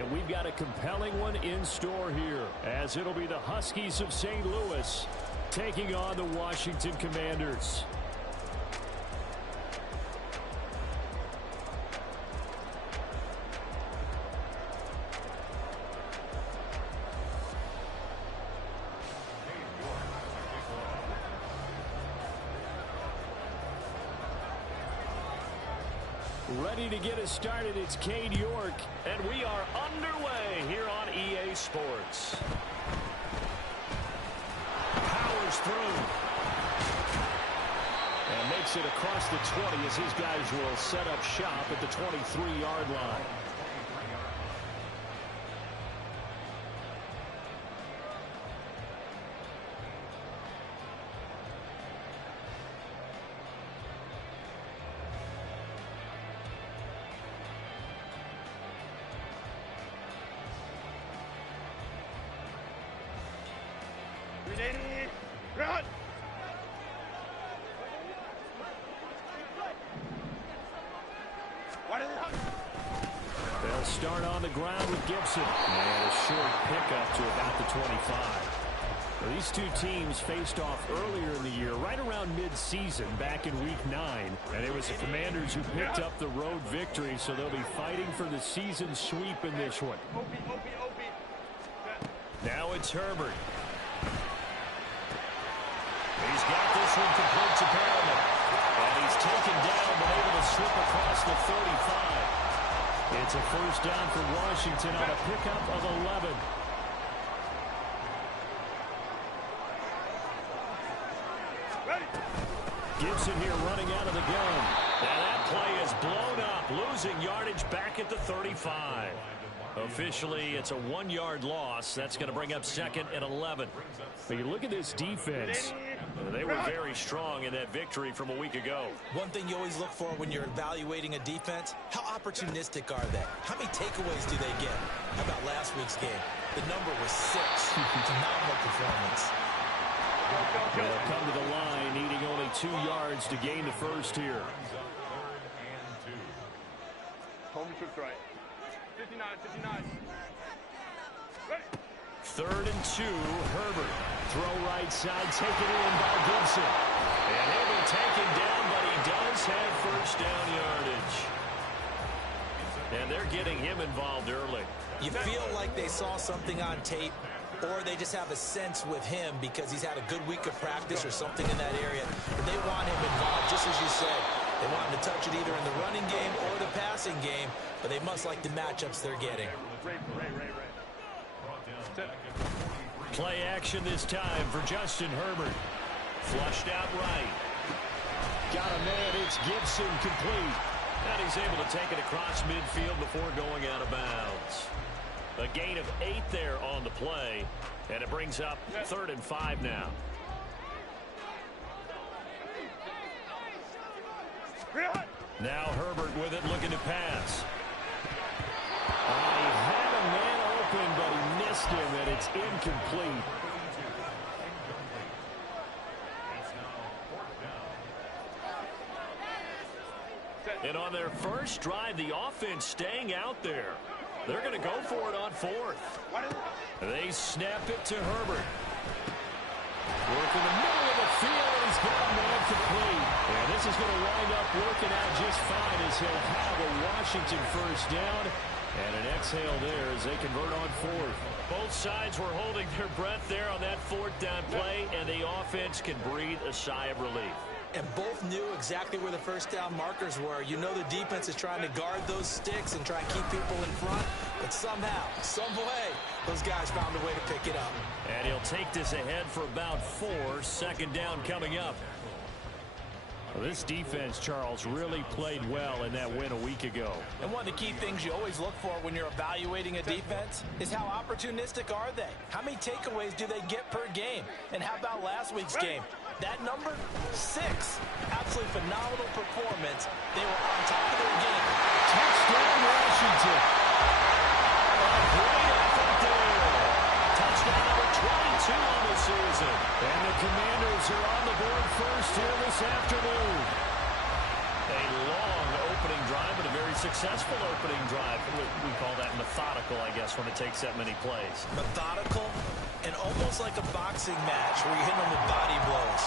And we've got a compelling one in store here, as it'll be the Huskies of St. Louis taking on the Washington Commanders. Ready to get us started, it's Cade York, and we are underway here on EA Sports. Powers through. And makes it across the 20 as his guys will set up shop at the 23-yard line. Run! They'll start on the ground with Gibson. And a short pickup to about the 25. Well, these two teams faced off earlier in the year, right around mid-season, back in Week 9. And it was the Commanders who picked up the road victory, so they'll be fighting for the season sweep in this one. Now it's Herbert. He's got this one complete to Perriman. And he's taken down, but able to slip across the 35. It's a first down for Washington on a pickup of 11. Gibson here running out of the gun. And that play is blown up, losing yardage back at the 35. Officially, it's a 1-yard loss. That's going to bring up second and 11. But you look at this defense. They were very strong in that victory from a week ago. One thing you always look for when you're evaluating a defense, how opportunistic are they? How many takeaways do they get? How about last week's game? The number was 6. Phenomenal performance. They'll come to the line, needing only 2 yards to gain the first here. Home trips right. 59, 59. Ready. 3rd and 2, Herbert. Throw right side, taken in by Gibson. And he'll be taken down, but he does have first down yardage. And they're getting him involved early. You feel like they saw something on tape, or they just have a sense with him because he's had a good week of practice or something in that area. And they want him involved, just as you said. They want him to touch it either in the running game or the passing game, but they must like the matchups they're getting. Play action this time for Justin Herbert. Flushed out right. Got a man, it's Gibson complete. And he's able to take it across midfield before going out of bounds. A gain of 8 there on the play, and it brings up 3rd and 5 now. Now Herbert with it, looking to pass. He had a man open, but he missed him, and it's incomplete. And on their first drive, the offense staying out there. They're going to go for it on 4th. They snap it to Herbert. Work in the middle of the field, and he's got a man complete. And this is going to wind up working out just fine as he'll have a Washington first down. And an exhale there as they convert on 4th. Both sides were holding their breath there on that 4th down play, and the offense can breathe a sigh of relief. And both knew exactly where the first down markers were. You know the defense is trying to guard those sticks and try and keep people in front. But somehow, some way, those guys found a way to pick it up. And he'll take this ahead for about 4. 2nd down coming up. Well, this defense, Charles, really played well in that win a week ago. And one of the key things you always look for when you're evaluating a defense is how opportunistic are they? How many takeaways do they get per game? And how about last week's game? That number, 6. Absolutely phenomenal performance. They were on top of their game. Touchdown, Washington. Great effort there. Touchdown number 22 on the season. And the Commanders are on the board first here this afternoon. A long opening drive, but a very successful opening drive. We call that methodical, I guess, when it takes that many plays. Methodical and almost like a boxing match where you hit them with body blows.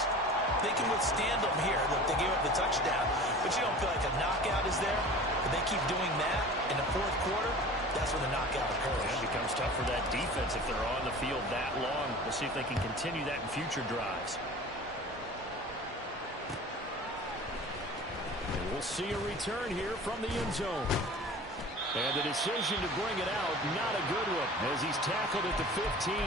They can withstand them here. Look, they gave up the touchdown, but you don't feel like a knockout is there. But they keep doing that in the fourth quarter. That's when the knockout occurs. It becomes tough for that defense if they're on the field that long. We'll see if they can continue that in future drives. And we'll see a return here from the end zone. And the decision to bring it out, not a good one, as he's tackled at the 15.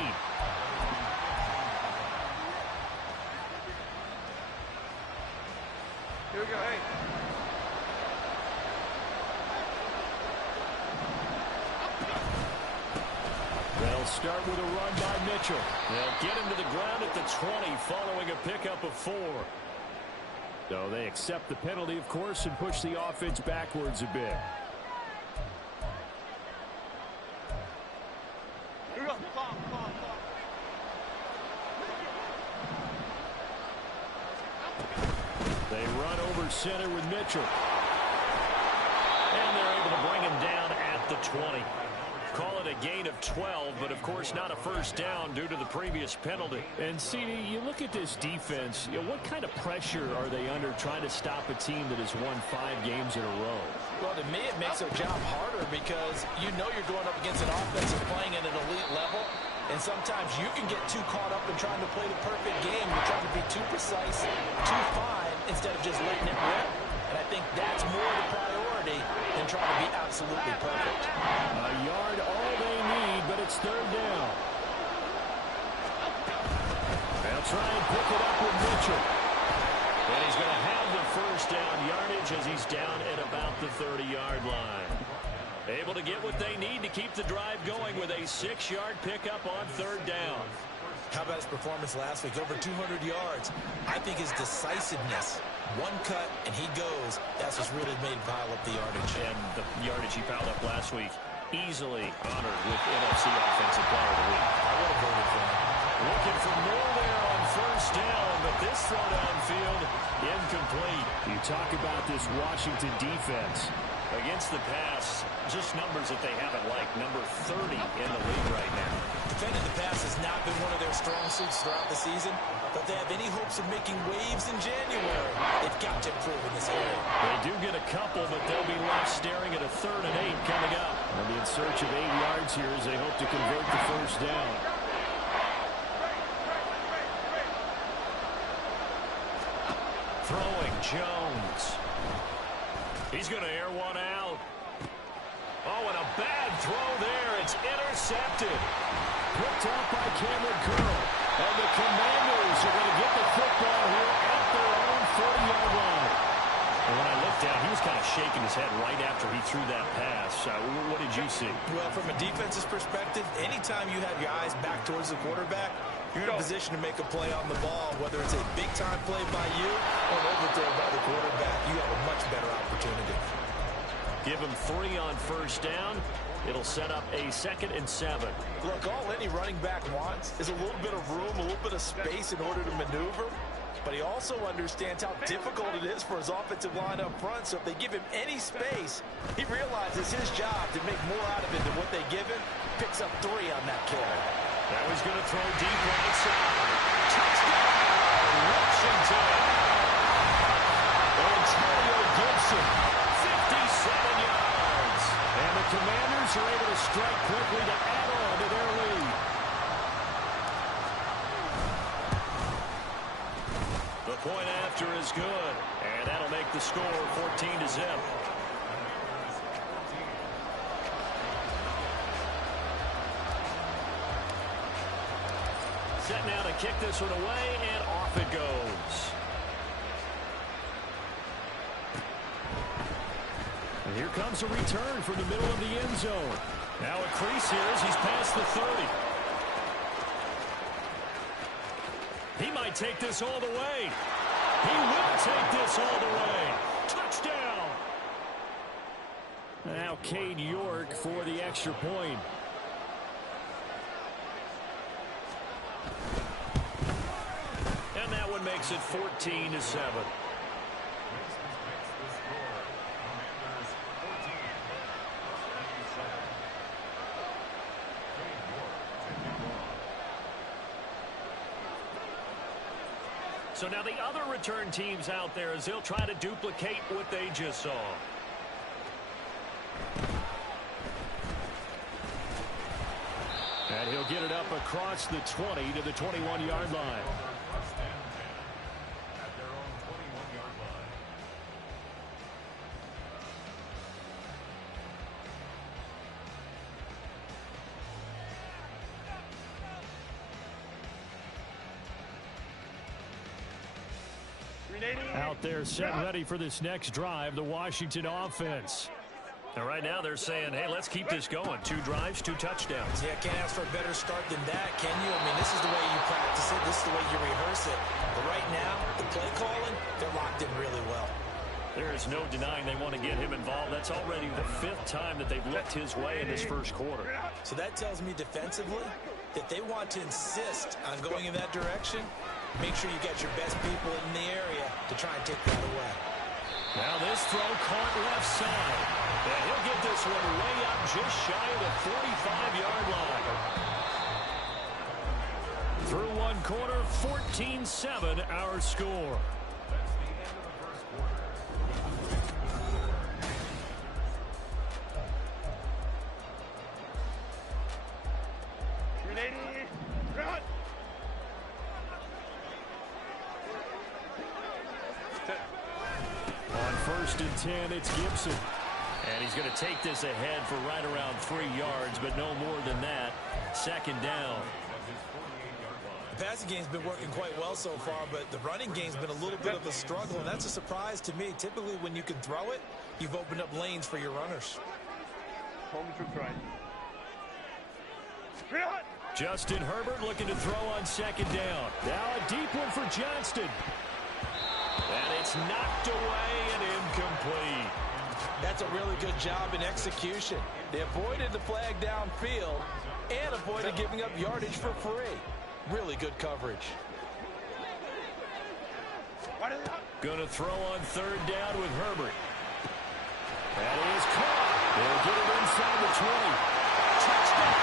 Here we go, hey. They'll start with a run by Mitchell. They'll get him to the ground at the 20 following a pickup of 4. So they accept the penalty, of course, and push the offense backwards a bit. Here we go. They run over center with Mitchell. And they're able to bring him down at the 20. Call it a gain of 12, but of course not a first down due to the previous penalty. And CD, you look at this defense, what kind of pressure are they under trying to stop a team that has won 5 games in a row? Well, to me, it makes their job harder because you know you're going up against an offense and playing at an elite level. And sometimes you can get too caught up in trying to play the perfect game. You're trying to be too precise, too fine, instead of just letting it rip. And I think that's more the priority than trying to be absolutely perfect. A yard all they need, but it's third down. They'll try and pick it up with Mitchell. And he's going to have the first down yardage as he's down at about the 30-yard line. Able to get what they need to keep the drive going with a 6-yard pickup on third down. How about his performance last week? Over 200 yards. I think his decisiveness, one cut and he goes, that's what's really made him pile up the yardage. And the yardage he piled up last week, easily honored with NFC Offensive Player of the Week. I would have voted for him. Looking for more there on first down, but this throw downfield, incomplete. You talk about this Washington defense. Against the pass, just numbers that they haven't liked. Number 30 in the league right now. Defending the pass has not been one of their strong suits throughout the season, but they have any hopes of making waves in January. They've got to improve in this area. They do get a couple, but they'll be left staring at a 3rd and 8 coming up. They'll be in search of 8 yards here as they hope to convert the first down. Throwing Jones. He's going to air one out. Oh, and a bad throw there. It's intercepted. Picked up by Cameron Curl. And the Commanders are going to get the football here at their own 40-yard line. And when I looked down, he was kind of shaking his head right after he threw that pass. What did you see? Well, from a defense's perspective, anytime you have your eyes back towards the quarterback, you're in a position to make a play on the ball, whether it's a big-time play by you or an overthrow by the quarterback. You have a much better opportunity. Give him 3 on first down. It'll set up a 2nd and 7. Look, all any running back wants is a little bit of room, a little bit of space in order to maneuver. But he also understands how difficult it is for his offensive line up front. So if they give him any space, he realizes his job to make more out of it than what they give him. Picks up 3 on that carry. That was going to throw deep right side. Touchdown, Washington. Antonio Gibson, 57 yards. And the Commanders are able to strike quickly to add on to their lead. The point after is good, and that'll make the score 14-0. Set now to kick this one away, and off it goes. And here comes a return from the middle of the end zone. Now a crease here as he's past the 30. He might take this all the way. He will take this all the way. Touchdown! Now Cade York for the extra point. And that one makes it 14-7. So now the other return teams out there as they'll try to duplicate what they just saw. And he'll get it up across the 20 to the 21-yard line. Out there set ready for this next drive, the Washington offense. And right now they're saying, hey, let's keep this going. 2 drives, 2 touchdowns. Yeah, can't ask for a better start than that, can you? I mean, this is the way you practice it. This is the way you rehearse it. But right now, the play calling, they're locked in really well. There is no denying they want to get him involved. That's already the 5th time that they've looked his way in this first quarter. So that tells me defensively that they want to insist on going in that direction. Make sure you get your best people in the area to try and take that away. Now this throw caught left side. And he'll get this one way up just shy of the 45-yard line. Through one quarter, 14-7 our score. On 1st and 10, it's Gibson. And he's going to take this ahead for right around 3 yards, but no more than that. 2nd down. The passing game's been working quite well so far, but the running game's been a little bit of a struggle, and that's a surprise to me. Typically, when you can throw it, you've opened up lanes for your runners. Home troops right. Justin Herbert looking to throw on 2nd down. Now a deep one for Johnston. And it's knocked away and incomplete. That's a really good job in execution. They avoided the flag downfield and avoided giving up yardage for free. Really good coverage. Going to throw on 3rd down with Herbert. That is caught. They'll get it inside the 20. Touchdown,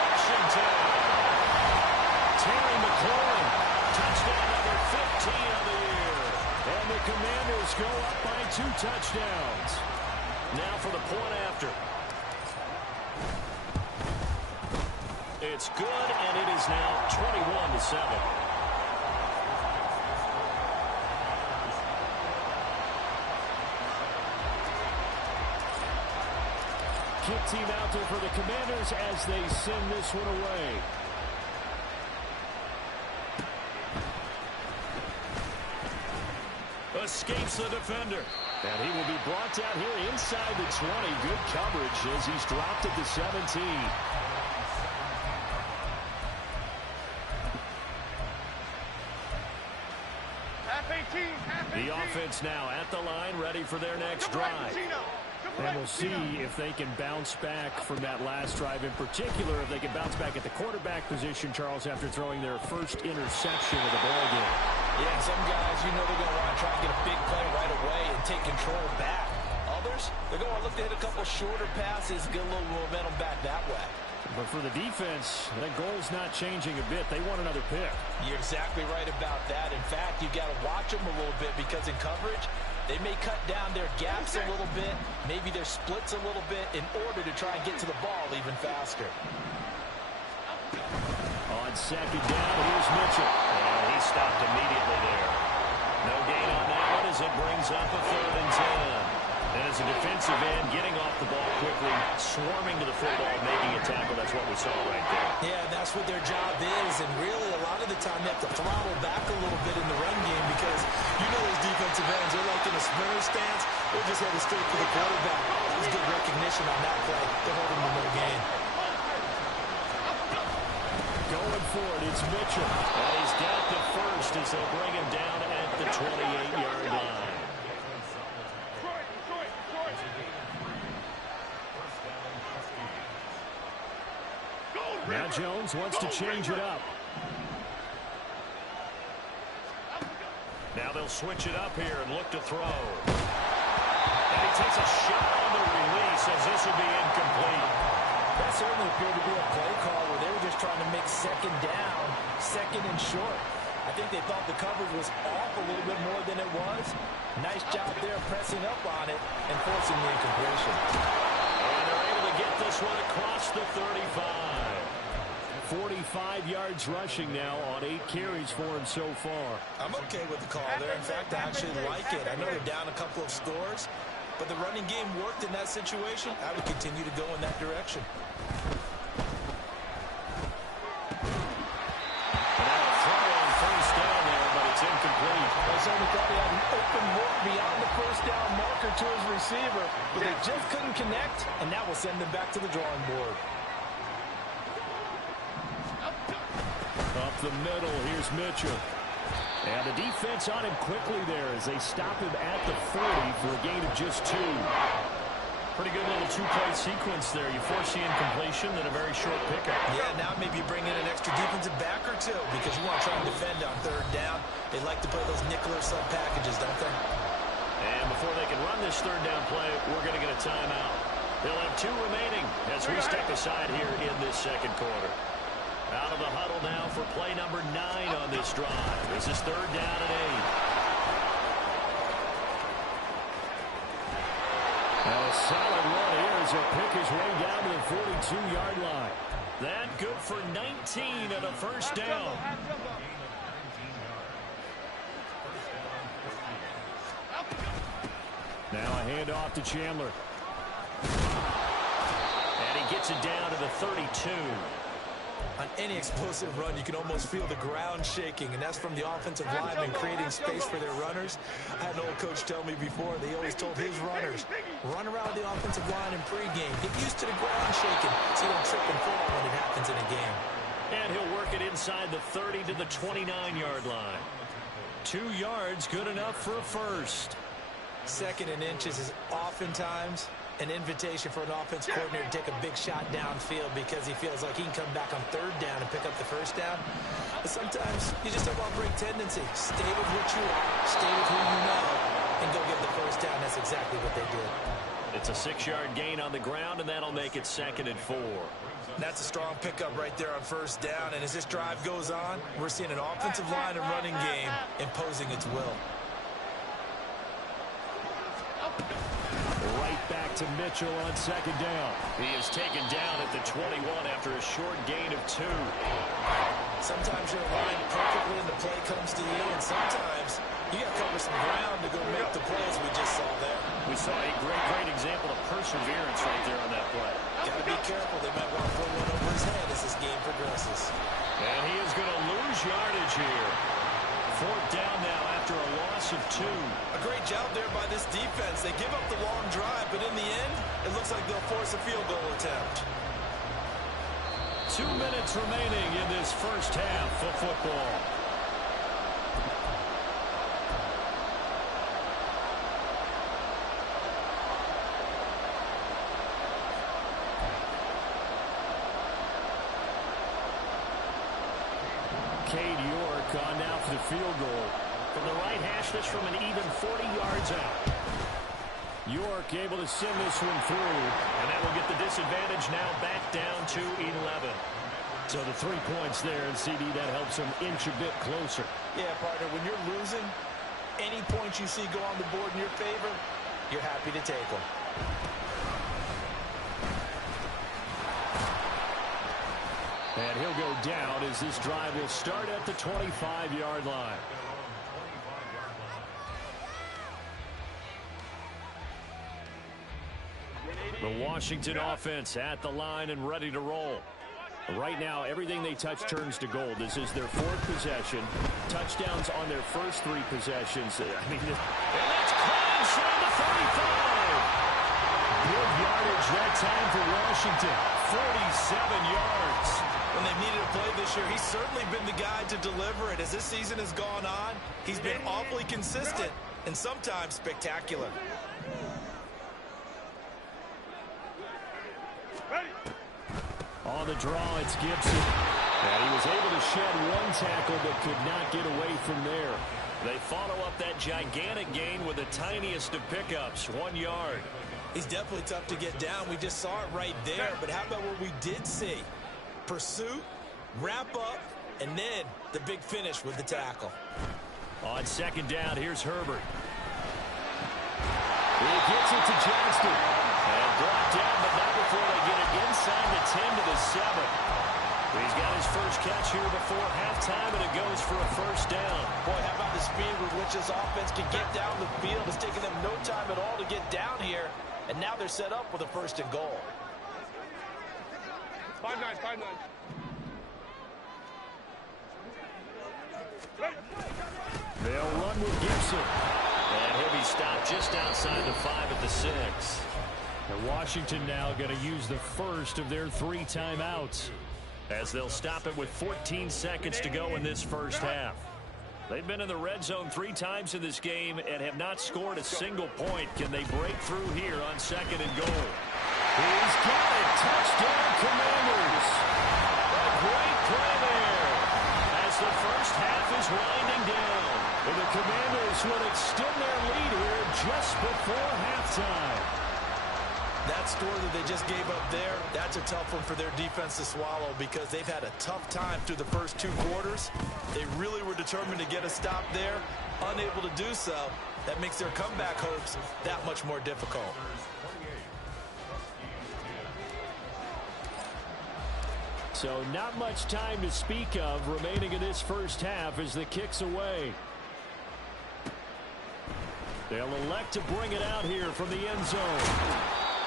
Washington. Terry McLaurin. Touchdown number 15 of the year. And the Commanders go up by 2 touchdowns. Now for the point after. It's good, and it is now 21-7. Kick team out there for the Commanders as they send this one away. Escapes the defender. And he will be brought down here inside the 20. Good coverage as he's dropped at the 17. The offense now at the line, ready for their next drive. And we'll see if they can bounce back from that last drive. In particular, if they can bounce back at the quarterback position, Charles, after throwing their first interception of the ball game. Yeah, some guys, you know they're going to want to try and get a big play right away and take control back. Others, they're going to look to hit a couple shorter passes, get a little momentum back that way. But for the defense, that goal's not changing a bit. They want another pick. You're exactly right about that. In fact, you've got to watch them a little bit because in coverage, they may cut down their gaps a little bit, maybe their splits a little bit in order to try and get to the ball even faster. On 2nd down, here's Mitchell. And he stopped immediately there. No gain on that one as it brings up a 3rd and 10. And as a defensive end, getting off the ball quickly, swarming to the football, making a tackle, that's what we saw right there. Yeah, that's what their job is, and really a lot of the time they have to throttle back a little bit in the run game because you know those defensive ends, they're like in a sprinter stance, they're just headed straight for the quarterback. That was good recognition on that play to hold him to no gain. Going for it, it's Mitchell. And he's got the first as they'll bring him down at the 28-yard line. Now Jones wants to change it up. Now they'll switch it up here and look to throw. And he takes a shot on the release as this will be incomplete. That certainly appeared to be a play call where they were just trying to make 2nd down, 2nd and short. I think they thought the coverage was off a little bit more than it was. Nice job there pressing up on it and forcing the incompletion. And they're able to get this one across the 35. 45 yards rushing now on 8 carries for him so far. I'm okay with the call there. In fact, I actually like it. I know they're down a couple of scores, but the running game worked in that situation. I would continue to go in that direction. Incomplete. I certainly thought he had an open look beyond the first down marker to his receiver, but they just couldn't connect, and that will send them back to the drawing board. Up the middle, here's Mitchell. And the defense on him quickly there as they stop him at the 40 for a gain of just 2. Pretty good little two-play sequence there. You force the incompletion, then a very short pickup. Yeah, now maybe you bring in an extra defensive back or two because you want to try and defend on 3rd down. They like to play those nickel or sub packages, don't they? And before they can run this 3rd down play, we're going to get a timeout. They'll have 2 remaining as we step aside here in this 2nd quarter. Out of the huddle now for play number 9 on this drive. This is 3rd down and 8. Now a solid run here as he'll pick his way down to the 42-yard line. That good for 19 and a 1st down. Now a handoff to Chandler. And he gets it down to the 32. On any explosive run, you can almost feel the ground shaking, and that's from the offensive linemen creating space for their runners. I had an old coach tell me before, they always told his runners, run around the offensive line in pregame. Get used to the ground shaking so you don't trip and fall when it happens in a game. And he'll work it inside the 30 to the 29-yard line. 2 yards, good enough for a 1st. 2nd and inches is oftentimes an invitation for an offense coordinator to take a big shot downfield because he feels like he can come back on 3rd down and pick up the 1st down. But sometimes you just don't want to break tendency. Stay with what you are, stay with who you know, and go get the 1st down. That's exactly what they did. It's a 6-yard gain on the ground, and that'll make it 2nd and 4. That's a strong pickup right there on 1st down, and as this drive goes on, we're seeing an offensive line and running game imposing its will. Right back to Mitchell on 2nd down. He is taken down at the 21 after a short gain of 2. Sometimes you're aligned perfectly and the play comes to you, and sometimes you got to cover some ground to go make the plays we just saw there. We saw a great example of perseverance right there on that play. Got to be careful. They might want to throw one over his head as this game progresses. And he is going to lose yardage here. 4th down now after a loss of 2. A great job there by this defense. They give up the long drive, but in the end, it looks like they'll force a field goal attempt. 2 minutes remaining in this 1st half of football. Cade York on now for the field goal. From the right hash, this from an even 40 yards out. York able to send this one through, and that will get the disadvantage now back down to 11. So the 3 points there, and CD, that helps them inch a bit closer. Yeah, partner, when you're losing, any points you see go on the board in your favor, you're happy to take them. And he'll go down as this drive will start at the 25-yard line. The Washington offense at the line and ready to roll. Right now, everything they touch turns to gold. This is their 4th possession. Touchdowns on their first 3 possessions. And that's close on the 35. Good yardage that time for Washington. 47 yards. When they've needed a play this year, he's certainly been the guy to deliver it. As this season has gone on, he's been awfully consistent and sometimes spectacular. On the draw, it's Gibson. And he was able to shed 1 tackle but could not get away from there. They follow up that gigantic gain with the tiniest of pickups, 1 yard. He's definitely tough to get down. We just saw it right there. But how about what we did see? Pursuit, wrap up, And then the big finish with the tackle. On second down, here's Herbert. He gets it to Johnston. And brought down, but not before they get it inside the 10 to the 7. He's got his first catch here before halftime, and it goes for a first down. Boy, how about the speed with which this offense can get down the field? It's taken them no time at all to get down here, and now they're set up with a first and goal. 5-9, 5-9. They'll run with Gibson. And he'll be stopped just outside the 5 at the 6. And Washington now going to use the first of their 3 timeouts, as they'll stop it with 14 seconds to go in this first half. They've been in the red zone 3 times in this game and have not scored a single point. Can they break through here on second and goal? He's got it. Touchdown, Commanders. A great play there as the first half is winding down. And the Commanders will extend their lead here just before halftime. That score that they just gave up there, that's a tough one for their defense to swallow because they've had a tough time through the first 2 quarters. They really were determined to get a stop there, unable to do so. That makes their comeback hopes that much more difficult. So not much time to speak of remaining in this first half as the kick's away. They'll elect to bring it out here from the end zone.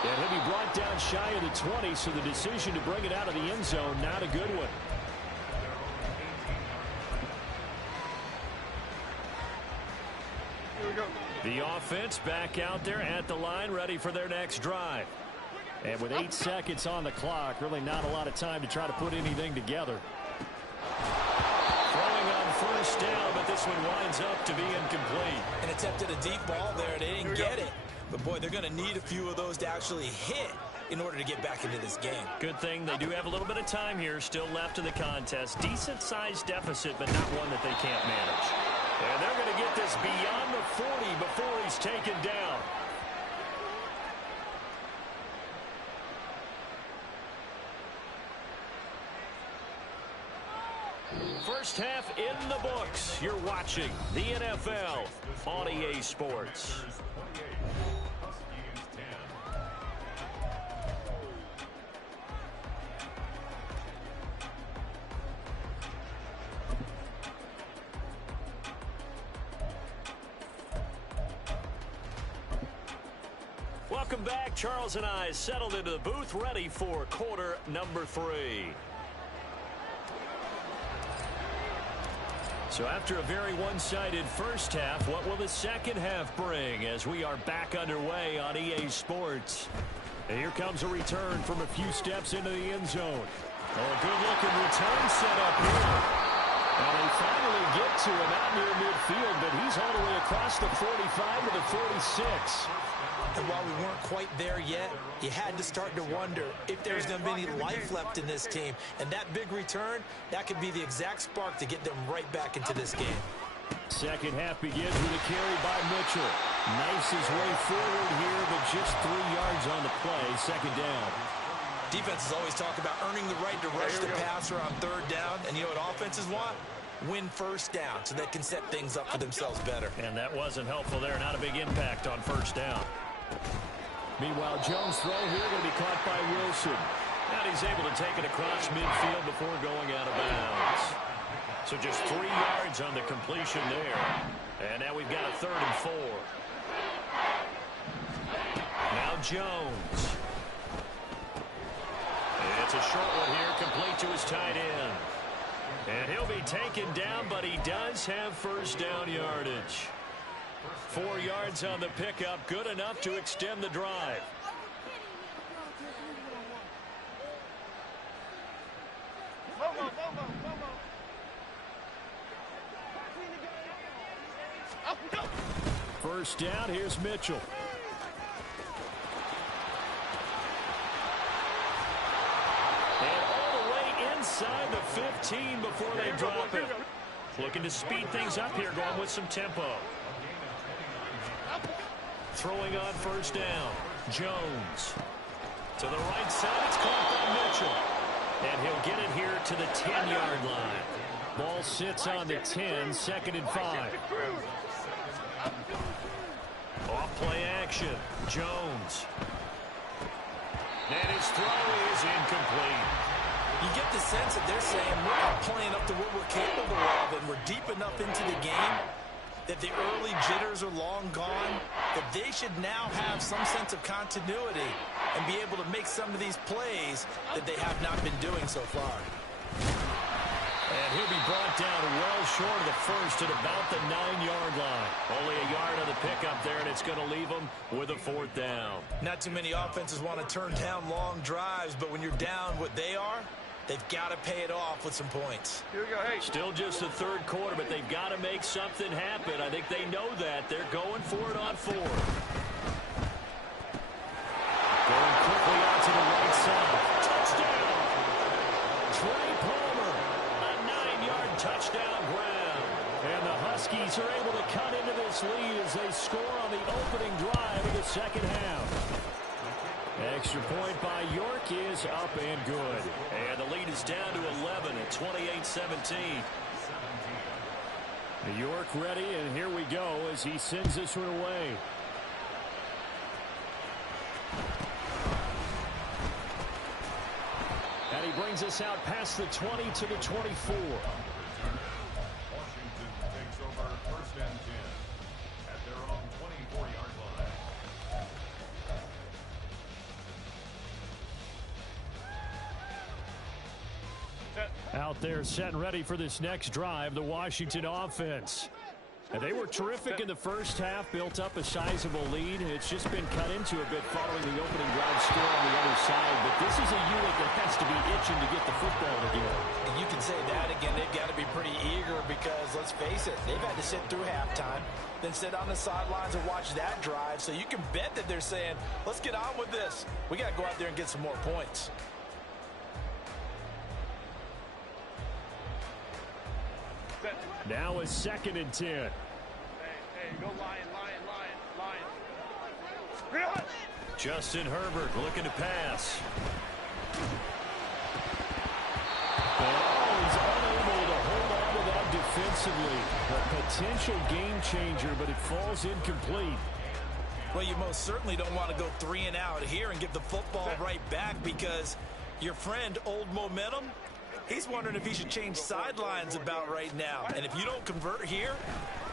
And he'll be brought down shy of the 20, so the decision to bring it out of the end zone, not a good one. Here we go. The offense back out there at the line, ready for their next drive. And with 8 seconds on the clock, really not a lot of time to try to put anything together. Throwing on first down, but this one winds up to be incomplete. And attempted a deep ball there. They didn't get it. But, boy, they're going to need a few of those to actually hit in order to get back into this game. Good thing they do have a little bit of time here still left in the contest. Decent-sized deficit, but not one that they can't manage. And they're going to get this beyond the 40 before he's taken down. First half in the books. You're watching the NFL on EA Sports. Welcome back. Charles and I settled into the booth, ready for quarter number 3. So after a very one-sided first half, what will the second half bring as we are back underway on EA Sports? And here comes a return from a few steps into the end zone. Oh, a good-looking return set up here. And they finally get to him out near midfield, but he's all the way across the 45 to the 46. And while we weren't quite there yet, you had to start to wonder if there's going to be any life left in this team. And that big return, that could be the exact spark to get them right back into this game. Second half begins with a carry by Mitchell. Knifes his way forward here, but just 3 yards on the play. Second down. Defenses always talk about earning the right to rush the passer on third down. And you know what offenses want? Win first down so they can set things up for themselves better. And that wasn't helpful there. Not a big impact on first down. Meanwhile, Jones' throw here going to be caught by Wilson. And he's able to take it across midfield before going out of bounds. So just 3 yards on the completion there. And now we've got a 3rd and 4. Now Jones. It's a short one here, complete to his tight end. And he'll be taken down, but he does have first down yardage. 4 yards on the pickup, good enough to extend the drive. First down, here's Mitchell. And all the way inside the 15 before they drop it. Looking to speed things up here, going with some tempo. Throwing on first down. Jones. To the right side, it's caught by Mitchell. And he'll get it here to the 10-yard line. Ball sits on the 10, 2nd and 5. Off play action. Jones. And his throw is incomplete. You get the sense that they're saying we're not playing up to what we're capable of, and we're deep enough into the game that the early jitters are long gone, that they should now have some sense of continuity and be able to make some of these plays that they have not been doing so far. And he'll be brought down well short of the first at about the 9-yard line. Only a yard on the pickup there, and it's going to leave them with a 4th down. Not too many offenses want to turn down long drives, but when you're down what they are, they've got to pay it off with some points. Here we go. Hey. Still just the 3rd quarter, but they've got to make something happen. I think they know that. They're going for it on 4th. Going quickly out to the right side. Touchdown! Trey Palmer. A 9-yard touchdown ground. And the Huskies are able to cut into this lead as they score on the opening drive of the 2nd half. Extra point by York is up and good. And the lead is down to 11 at 28-17. York ready, and here we go as he sends this one away. And he brings us out past the 20 to the 24. Washington takes over 1st and 10 at their own 24-yard line. Out there set and ready for this next drive, the Washington offense. And they were terrific in the first half, built up a sizable lead. It's just been cut into a bit following the opening drive score on the other side. But this is a unit that has to be itching to get the football again. And you can say that again. They've got to be pretty eager because, let's face it, they've had to sit through halftime, then sit on the sidelines and watch that drive. So you can bet that they're saying, let's get on with this. We got to go out there and get some more points. Now a 2nd and 10. Hey, go lion. Justin Herbert looking to pass. Oh, he's unable to hold on to that defensively. A potential game changer, but it falls incomplete. Well, you most certainly don't want to go 3 and out here and get the football right back because your friend, Old Momentum, he's wondering if he should change sidelines about right now. And if you don't convert here,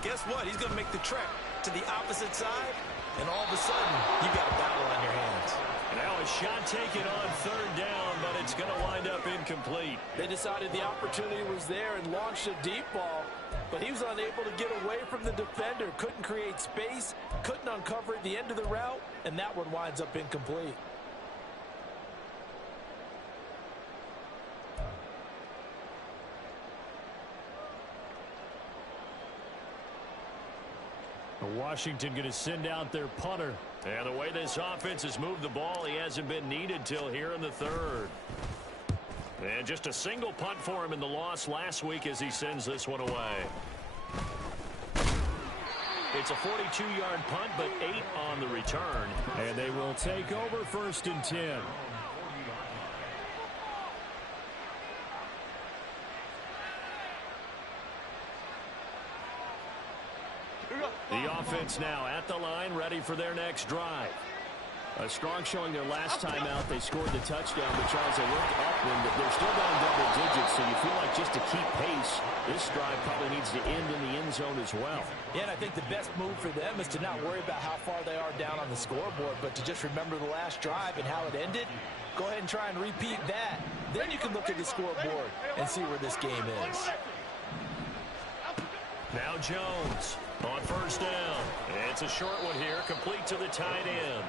guess what? He's going to make the trek to the opposite side, and all of a sudden, you've got a battle on your hands. Now a shot taken on 3rd down, but it's going to wind up incomplete. They decided the opportunity was there and launched a deep ball, but he was unable to get away from the defender, couldn't create space, couldn't uncover at the end of the route, and that one winds up incomplete. Washington going to send out their punter. And the way this offense has moved the ball, he hasn't been needed till here in the 3rd. And just a single punt for him in the loss last week as he sends this one away. It's a 42-yard punt, but 8 on the return. And they will take over 1st and 10. The offense now at the line, ready for their next drive. A strong showing their last time out. They scored the touchdown, but Charles, they looked upwind, but they're still down double digits, so you feel like just to keep pace, this drive probably needs to end in the end zone as well. Yeah, and I think the best move for them is to not worry about how far they are down on the scoreboard, but to just remember the last drive and how it ended. Go ahead and try and repeat that. Then you can look at the scoreboard and see where this game is. Now Jones on 1st down. It's a short one here, complete to the tight end.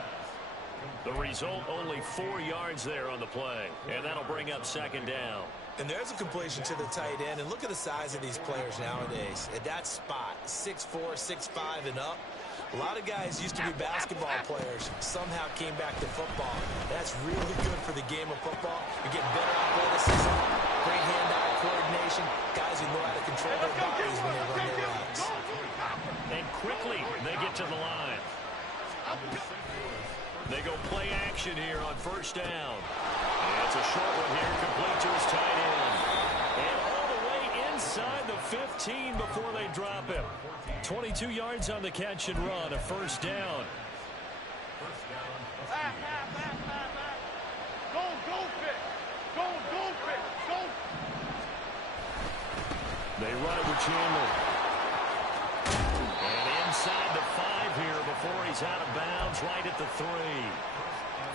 The result, only 4 yards there on the play, and that'll bring up 2nd down. And there's a completion to the tight end, and look at the size of these players nowadays. At that spot, 6'4", 6'5", and up. A lot of guys used to be basketball players, somehow came back to football. That's really good for the game of football. You're getting better athleticism, great hand-eye coordination, guys who know how to control their bodies when they run their routes. And quickly, they get to the line. They go play action here on 1st down. And it's a short one here, complete to his tight end. And all the way inside 14 before they drop him. 22 yards on the catch and run, a first down. They run it with Chandler. And inside the 5 here before he's out of bounds, right at the 3.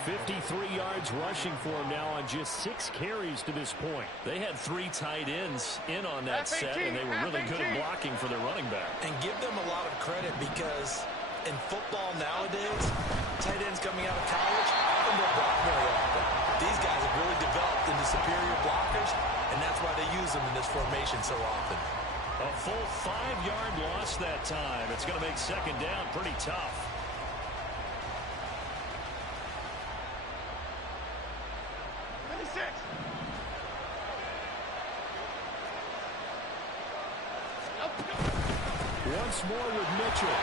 53 yards rushing for him now on just 6 carries to this point. They had 3 tight ends in on that set, and they were really good at blocking for their running back. And give them a lot of credit because in football nowadays, tight ends coming out of college often don't block very often. These guys have really developed into superior blockers, and that's why they use them in this formation so often. A full 5-yard loss that time. It's going to make second down pretty tough. Once more with Mitchell.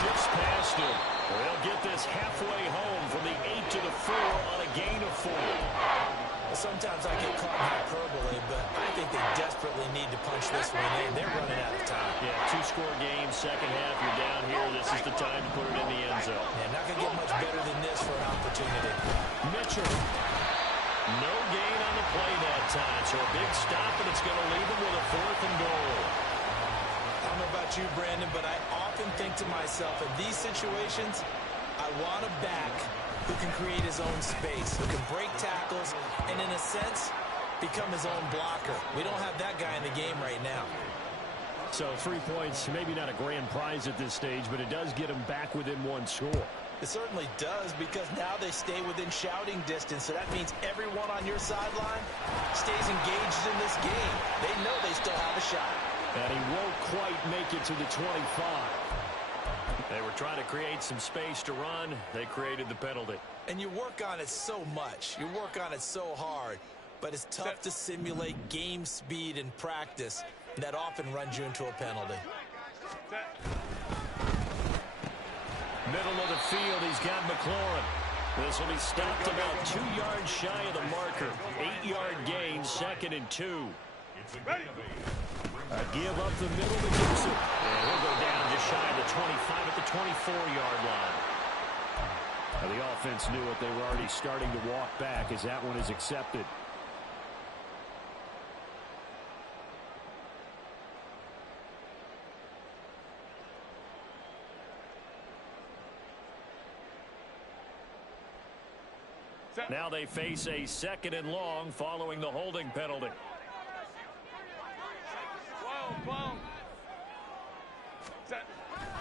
Shifts past him. They'll get this halfway home from the 8 to the 4 on a gain of 4. Well, sometimes I get caught in hyperbole, but I think they desperately need to punch this one in. They're running out of time. Yeah, 2-score game, second half, you're down here. This is the time to put it in the end zone. Yeah, not going to get much better than this for an opportunity. Mitchell. No gain on the play that time, so a big stop, and it's going to leave him with a 4th and goal. I don't know about you, Brandon, but I often think to myself, in these situations, I want a back who can create his own space, who can break tackles, and in a sense, become his own blocker. We don't have that guy in the game right now. So 3 points, maybe not a grand prize at this stage, but it does get him back within 1 score. It certainly does, because now they stay within shouting distance, so that means everyone on your sideline stays engaged in this game. They know they still have a shot. And he won't quite make it to the 25. They were trying to create some space to run. They created the penalty. And you work on it so much. You work on it so hard. But it's tough to simulate game speed in practice. And that often runs you into a penalty. Middle of the field, he's got McLaurin. This will be stopped about 2 yards shy of the marker. 8-yard gain, 2nd and 2. Give up the middle to Gibson. And he'll go down just shy of the 25 at the 24-yard line. Now the offense knew it. They were already starting to walk back as that one is accepted. Now they face a 2nd and long following the holding penalty.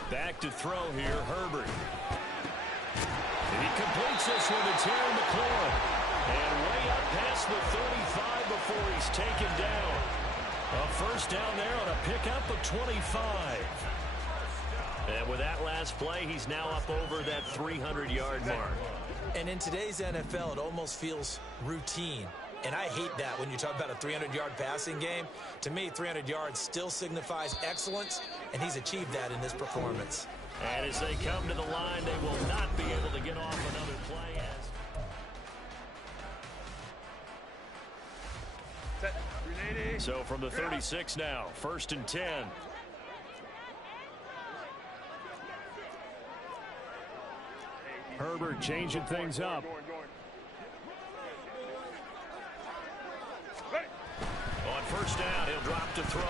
Back to throw here, Herbert. And he completes this one to Terry McLaurin. And way up past the 35 before he's taken down. A first down there on a pickup of 25. And with that last play, he's now up over that 300-yard mark. And in today's NFL, it almost feels routine. And I hate that when you talk about a 300-yard passing game. To me, 300 yards still signifies excellence, and he's achieved that in this performance. And as they come to the line, they will not be able to get off another play. So from the 36 now, 1st and 10. Herbert changing things up. On 1st down, he'll drop to throw.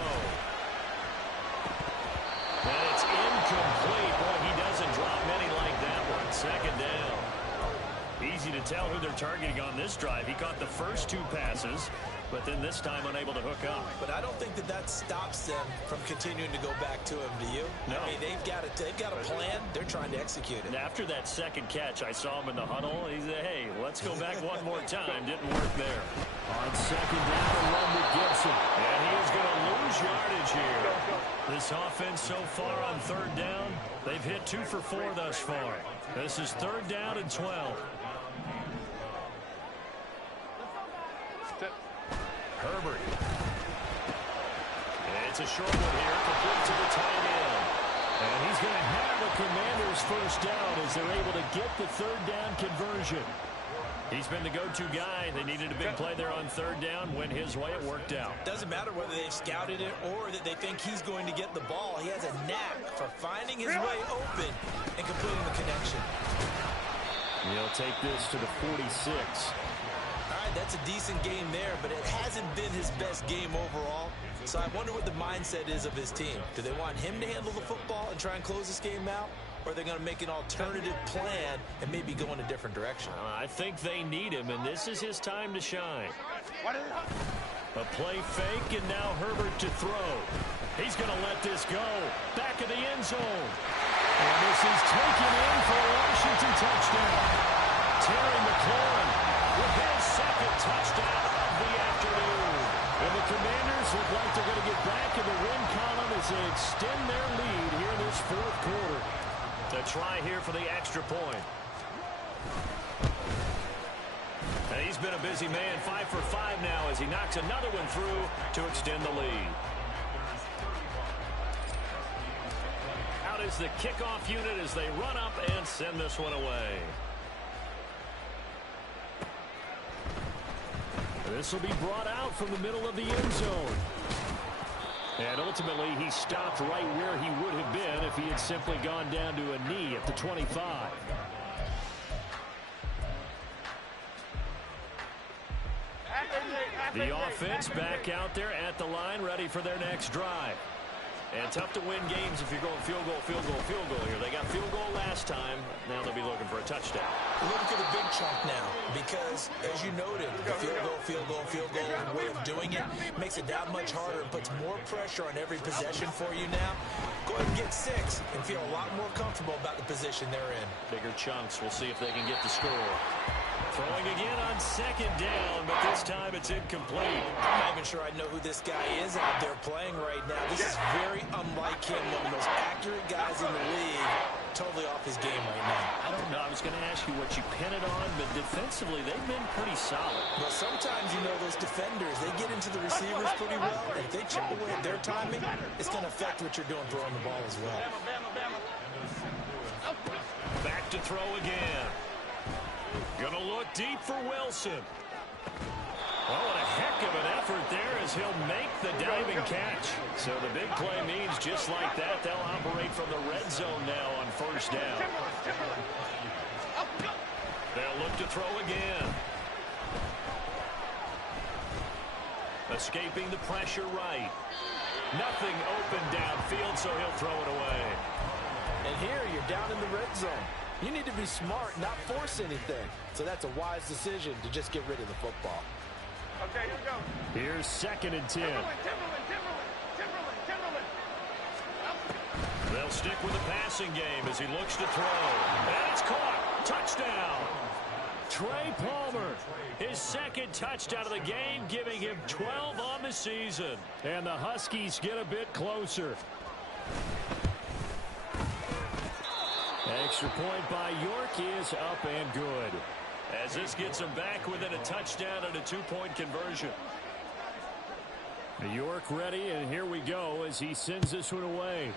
And it's incomplete. Boy, he doesn't drop many like that one. 2nd down. Easy to tell who they're targeting on this drive. He caught the first 2 passes, but then this time unable to hook up. But I don't think that stops them from continuing to go back to him, do you? No. I mean, they've got a plan. They're trying to execute it. And after that 2nd catch, I saw him in the huddle. He said, hey, let's go back one more time. Didn't work there. On 2nd down, a run with Gibson. And he is going to lose yardage here. This offense so far on 3rd down, they've hit 2 for 4 thus far. This is 3rd down and 12. Herbert. And it's a short one here, complete to the tight end. And he's going to have the Commanders' 1st down as they're able to get the 3rd down conversion. He's been the go-to guy. They needed a big play there on third down. Went his way. It worked out. Doesn't matter whether they've scouted it or that they think he's going to get the ball. He has a knack for finding his way open and completing the connection. He'll take this to the 46. All right, that's a decent game there, but it hasn't been his best game overall. So I wonder what the mindset is of his team. Do they want him to handle the football and try and close this game out? Or are they going to make an alternative plan and maybe go in a different direction? I think they need him, and this is his time to shine. A play fake, and now Herbert to throw. He's going to let this go. Back of the end zone. And this is taken in for a Washington touchdown. Terry McLaurin with his second touchdown of the afternoon. And the Commanders look like they're going to get back in the win column as they extend their lead here in this fourth quarter. A try here for the extra point. And he's been a busy man, 5 for 5 now as he knocks another one through to extend the lead. Out is the kickoff unit as they run up and send this one away. This will be brought out from the middle of the end zone. And ultimately, he stopped right where he would have been if he had simply gone down to a knee at the 25. The offense back out there at the line, ready for their next drive. And tough to win games if you're going field goal, field goal, field goal here. They got field goal last time. Now they'll be looking for a touchdown. Looking for the big chunk now because, as you noted, the field goal way of doing it makes it that much harder and puts more pressure on every possession for you now. Go ahead and get 6 and feel a lot more comfortable about the position they're in. Bigger chunks. We'll see if they can get the score. Throwing again on second down, but this time it's incomplete. I'm not even sure I know who this guy is out there playing right now. This is very unlike him, one of the most accurate guys in the league. Totally off his game right now. I don't know. I was going to ask you what you pin it on, but defensively they've been pretty solid. Well, sometimes, you know, those defenders, they get into the receivers pretty well. If they chip away at their timing, it's going to affect what you're doing throwing the ball as well. Back to throw again. Going to look deep for Wilson. Oh, what a heck of an effort there as he'll make the diving catch. So the big play means just like that, they'll operate from the red zone now on first down. They'll look to throw again. Escaping the pressure right. Nothing open downfield, so he'll throw it away. And here you're down in the red zone. You need to be smart, not force anything. So that's a wise decision to just get rid of the football. Okay, here we go. Here's 2nd and 10. Timberland. They'll stick with the passing game as he looks to throw. And it's caught. Touchdown. Trey Palmer, his 2nd touchdown of the game, giving him 12 on the season. And the Huskies get a bit closer. Extra point by York is up and good. As this gets him back within a touchdown and a 2-point conversion. York ready, and here we go as he sends this one away.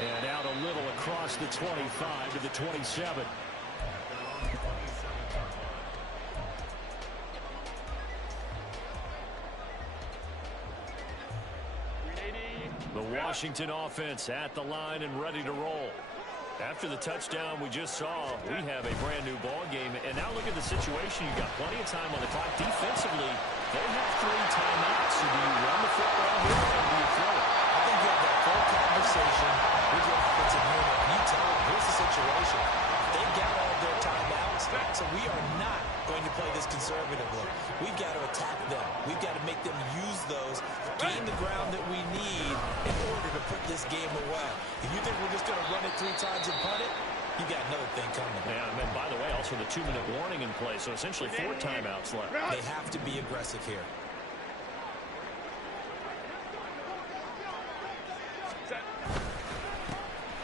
And out a little across the 25 to the 27. The Washington offense at the line and ready to roll. After the touchdown we just saw, we have a brand new ball game. And now look at the situation. You've got plenty of time on the clock. Defensively, they have 3 timeouts. So do you run the football here or do you throw it? I think you have that full conversation with your offensive unit. You tell them, here's the situation. They've got all their timeouts, so we are not going to play this conservatively. We've got to attack them. We've got to make them use those, gain the ground that we need in order to put this game away. If you think we're just going to run it 3 times and punt it, you got another thing coming. Yeah, and by the way, also the 2-minute warning in play, so essentially 4 timeouts left. They have to be aggressive here.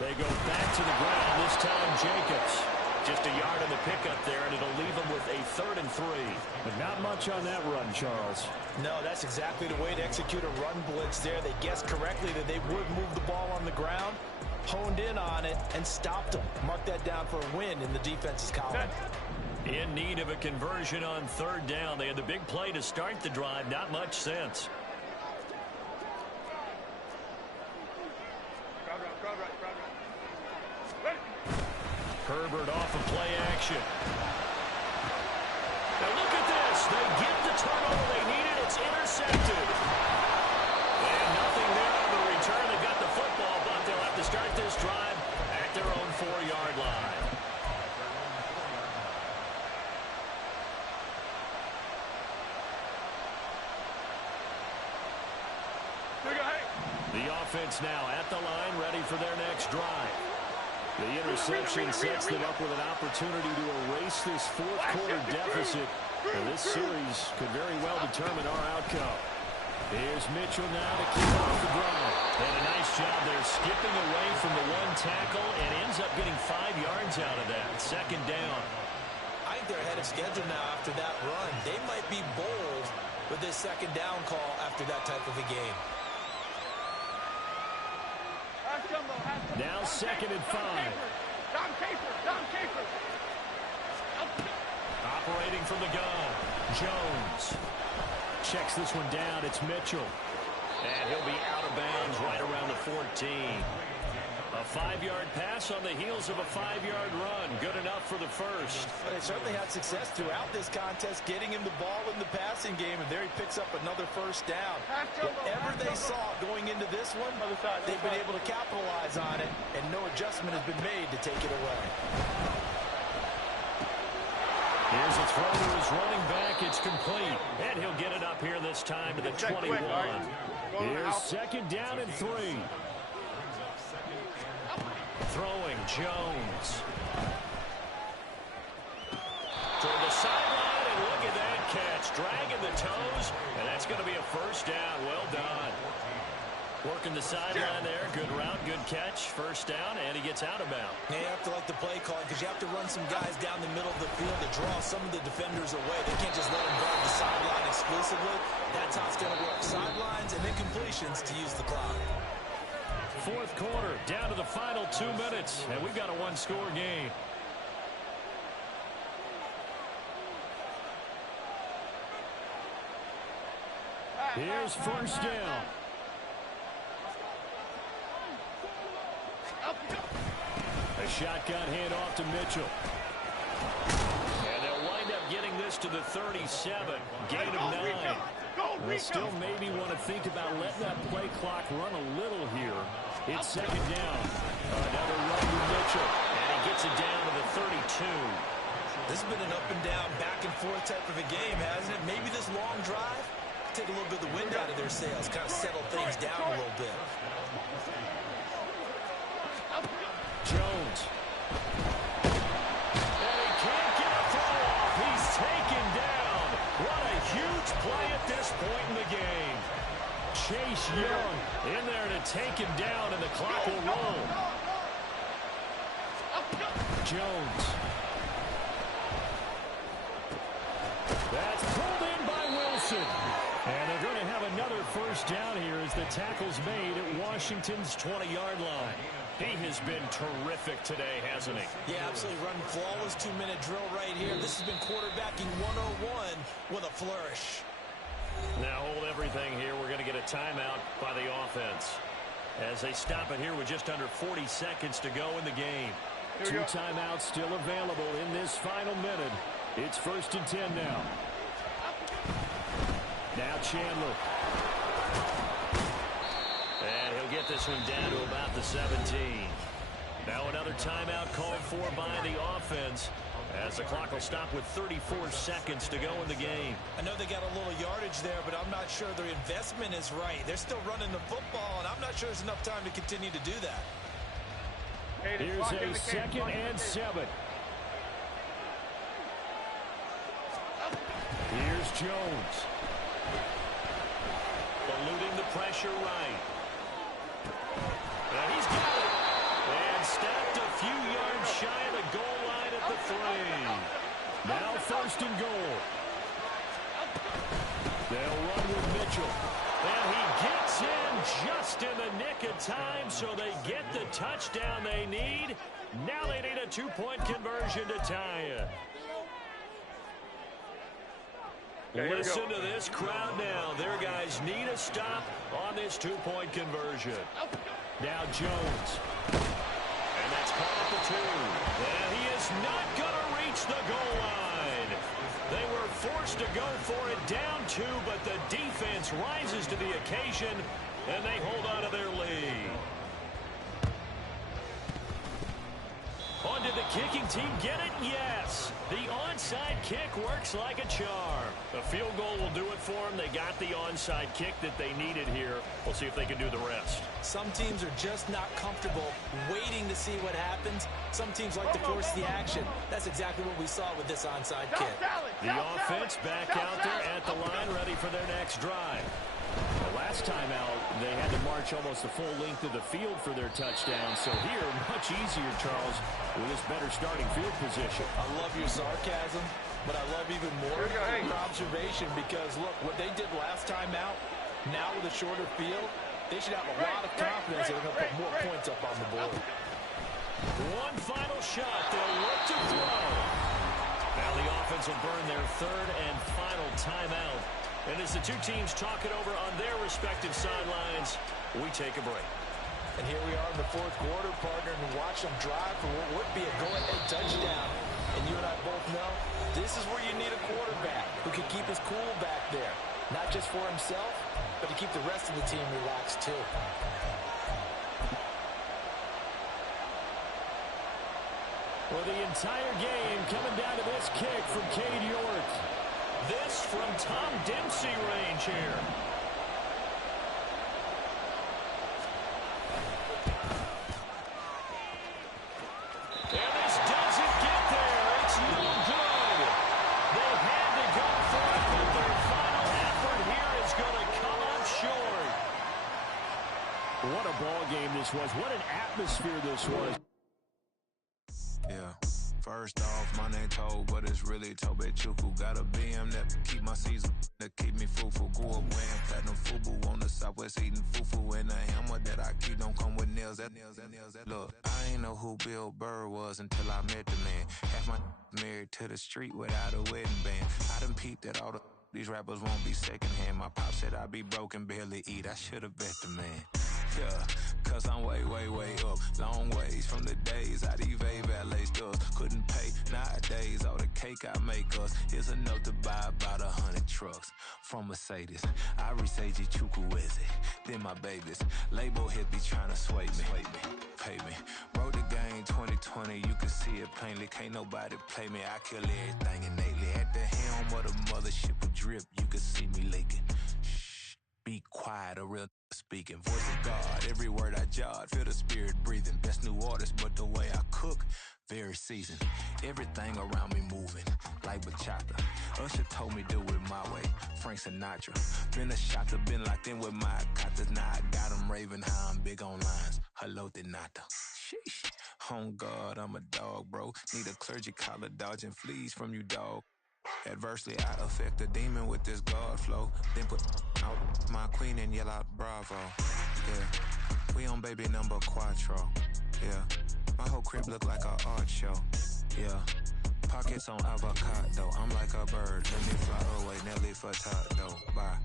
They go back to the ground, this time Jacobs. Just a yard in the pickup there, and it'll leave them with a 3rd and 3. But not much on that run, Charles. No, that's exactly the way to execute a run blitz there. They guessed correctly that they would move the ball on the ground. honed in on it and stopped them. Mark that down for a win in the defense's column. In need of a conversion on 3rd down. They had the big play to start the drive. Not much sense. Herbert off of play action. Now look at this. They get the turnover they needed. It's intercepted. And nothing there on the return. They got the football, but they'll have to start this drive at their own 4-yard line. The offense now at the line, ready for their next drive. The interception sets them up with an opportunity to erase this 4th quarter deficit. And this series could very well determine our outcome. Here's Mitchell now to kick off the drive. And a nice job there skipping away from the 1 tackle and ends up getting 5 yards out of that. 2nd down. I think they're ahead of schedule now after that run. They might be bold with this 2nd down call after that type of a game. Now 2nd and 5. Operating from the gun. Jones checks this one down. It's Mitchell. And he'll be out of bounds right around the 14. A 5-yard pass on the heels of a 5-yard run. Good enough for the first. But they certainly had success throughout this contest, getting him the ball in the passing game, and there he picks up another 1st down. Whatever they saw going into this one, they've been able to capitalize on it, and no adjustment has been made to take it away. Here's a throw to his running back. It's complete. And he'll get it up here this time to the 21. Here's 2nd down and 3. Throwing Jones. Toward the sideline, and look at that catch. Dragging the toes, and that's going to be a 1st down. Well done. Working the sideline there. Good route, good catch. 1st down, and he gets out of bounds. Yeah, you have to like the play calling because you have to run some guys down the middle of the field to draw some of the defenders away. They can't just let them guard the sideline exclusively. That's how it's going to work. Sidelines and then completions to use the clock. 4th quarter, down to the final 2 minutes, and we've got a 1-score game. Here's 1st down. A shotgun handoff to Mitchell. And they'll wind up getting this to the 37. Gain of 9. They still maybe want to think about letting that play clock run a little here. It's 2nd down. Another run to Mitchell. And he gets it down to the 32. This has been an up and down, back and forth type of a game, hasn't it? Maybe this long drive, take a little bit of the wind out of their sails, kind of settle things down a little bit. Jones. And he can't get a throw off. He's taken down. What a huge play at this point in the game. Chase Young in there to take him down, and the clock will roll. Jones. That's pulled in by Wilson. And they're going to have another 1st down here as the tackle's made at Washington's 20-yard line. He has been terrific today, hasn't he? Yeah, absolutely. Run flawless 2-minute drill right here. This has been quarterbacking 101 with a flourish. Now hold everything here. We're going to get a timeout by the offense as they stop it here with just under 40 seconds to go in the game. 2 timeouts still available in this final minute. It's 1st and 10 now. Now Chandler. And he'll get this one down to about the 17. Now another timeout called for by the offense as the clock will stop with 34 seconds to go in the game. I know they got a little yardage there, but I'm not sure their investment is right. They're still running the football, and I'm not sure there's enough time to continue to do that. Here's a 2nd and 7. Here's Jones. Eluding the pressure right. And he's got it. And stopped a few yards shy of the goal line at the 3. Now 1st and goal. They'll run with Mitchell. And he gets It's in just in the nick of time, so they get the touchdown they need. Now they need a two-point conversion to tie it. Listen to this crowd now. Their guys need a stop on this two-point conversion. Now Jones. And that's caught at the 2. And he is not going to reach the goal line. They were forced to go for it down 2, but the defense rises to the occasion, and they hold on to their lead. On did the kicking team get it? Yes. The onside kick works like a charm. A field goal will do it for them. They got the onside kick that they needed here. We'll see if they can do the rest. Some teams are just not comfortable waiting to see what happens. Some teams like to force the action. That's exactly what we saw with this onside kick. The offense back out there at the line, ready for their next drive. The last time out, they had to march almost the full length of the field for their touchdown. So here, much easier, Charles, with this better starting field position. I love your sarcasm, but I love even more your observation because, look, what they did last time out, now with a shorter field, they should have a lot of confidence they're going to put more points up on the board. One final shot. They'll look to throw. Now the offense will burn their third and final timeout. And as the two teams talk it over on their respective sidelines, we take a break. And here we are in the fourth quarter, partner, and watch them drive for what would be a go-ahead touchdown. And you and I both know this is where you need a quarterback who can keep his cool back there. Not just for himself, but to keep the rest of the team relaxed too. Well, the entire game coming down to this kick from Cade York. This from Tom Dempsey range here. And this doesn't get there. It's no good. They had to go for it, but their final effort here is going to come up short. What a ball game this was. What an atmosphere this was. Yeah. First off, my name Toad, but it's really Tobe Chuku. Got a BM that keep my season, that keep me full. Grew up wearing platinum FUBU on the Southwest eating fufu. And the hammer that I keep don't come with nails. Look, I ain't know who Bill Burr was until I met the man. Half my married to the street without a wedding band. I done peeped that all these rappers won't be secondhand. My pop said I'd be broken, barely eat. I should've bet the man. Yeah, cause I'm way up. Long ways from the days I'd evade valet stores. Couldn't pay nowadays. All the cake I make us is enough to buy about 100 trucks from Mercedes. I resage Chukwueze, then my babies. Label head be trying to sway me. Pay me. Wrote the game 2020, you can see it plainly. Can't nobody play me. I kill everything innately. At the helm of the mothership with drip, you can see me leaking. Be quiet, a real speaking. Voice of God, every word I jot. Feel the spirit breathing. Best new artist, but the way I cook, very seasoned. Everything around me moving, like bachata. Usher told me do it my way. Frank Sinatra. Been a shotter, been locked in with my cotters. Now I got them raving how I'm big on lines. Hello, Denata. Sheesh. On God, I'm a dog, bro. Need a clergy collar, dodging fleas from you, dog. Adversely, I affect a demon with this God flow. Then put out my queen and yell out bravo. Yeah, we on baby number quattro. Yeah, my whole crib look like a art show. Yeah, pockets on avocado. I'm like a bird. Let me fly away, Nelly Furtado. Bye.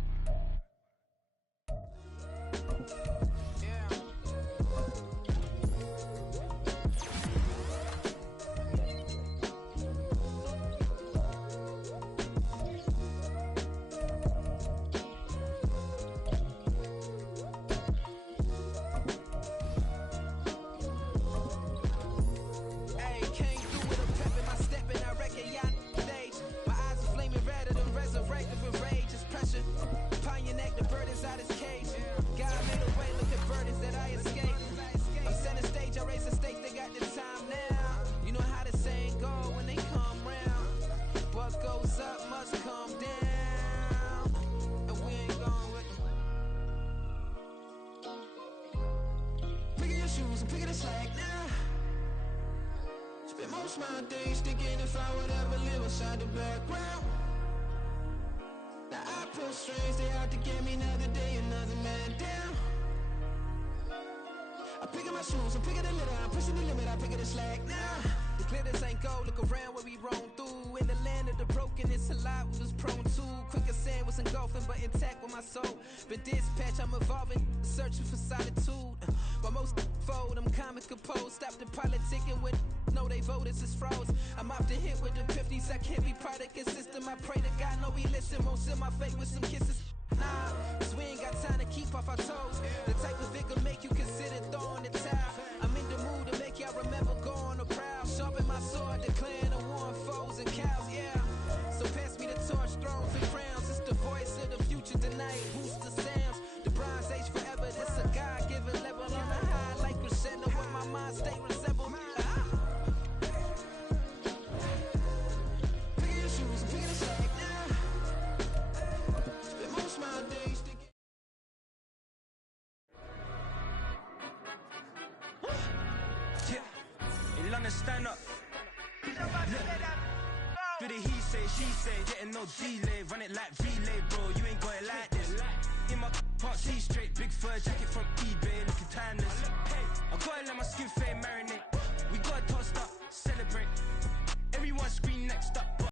My days thinking if I would ever live inside the background. Now I pull strings, they out to get me another day, another man down. I'm picking my shoes, I'm picking the litter, I'm pushing the limit, I'm picking the slack now. The glitters ain't gold, look around where we roam through. In the land of the broken, it's a lot we was prone to. Quicker sand was engulfing, but intact with my soul. Been dispatched, I'm evolving, searching for solitude. While most fold, I'm comic composed. Stop the politicking with no, they voters is froze. I'm often hit with the 50s, I can't be product and system. I pray to God, no, he listen, won't seal my fate with some kisses. Nah, cause we ain't got time to keep off our toes. The type of it can make you consider throwing the towel. I'm in the mood to make y'all remember going to proud. Sharpen my sword, declaring the war on foes and cows, yeah. So pass me the torch, thrones and crowns. It's the voice of the future tonight, boost the sounds. The Bronze Age forever, this a God-given level. On a high like crescendo, where my mind state resemble. Pick your shoes, pick the slack, yeah. Spend most of my days thinking. In London, stand up. Do the he say, she say, getting no delay. Run it like relay, bro. You ain't got it like this. In my can't see straight, big 30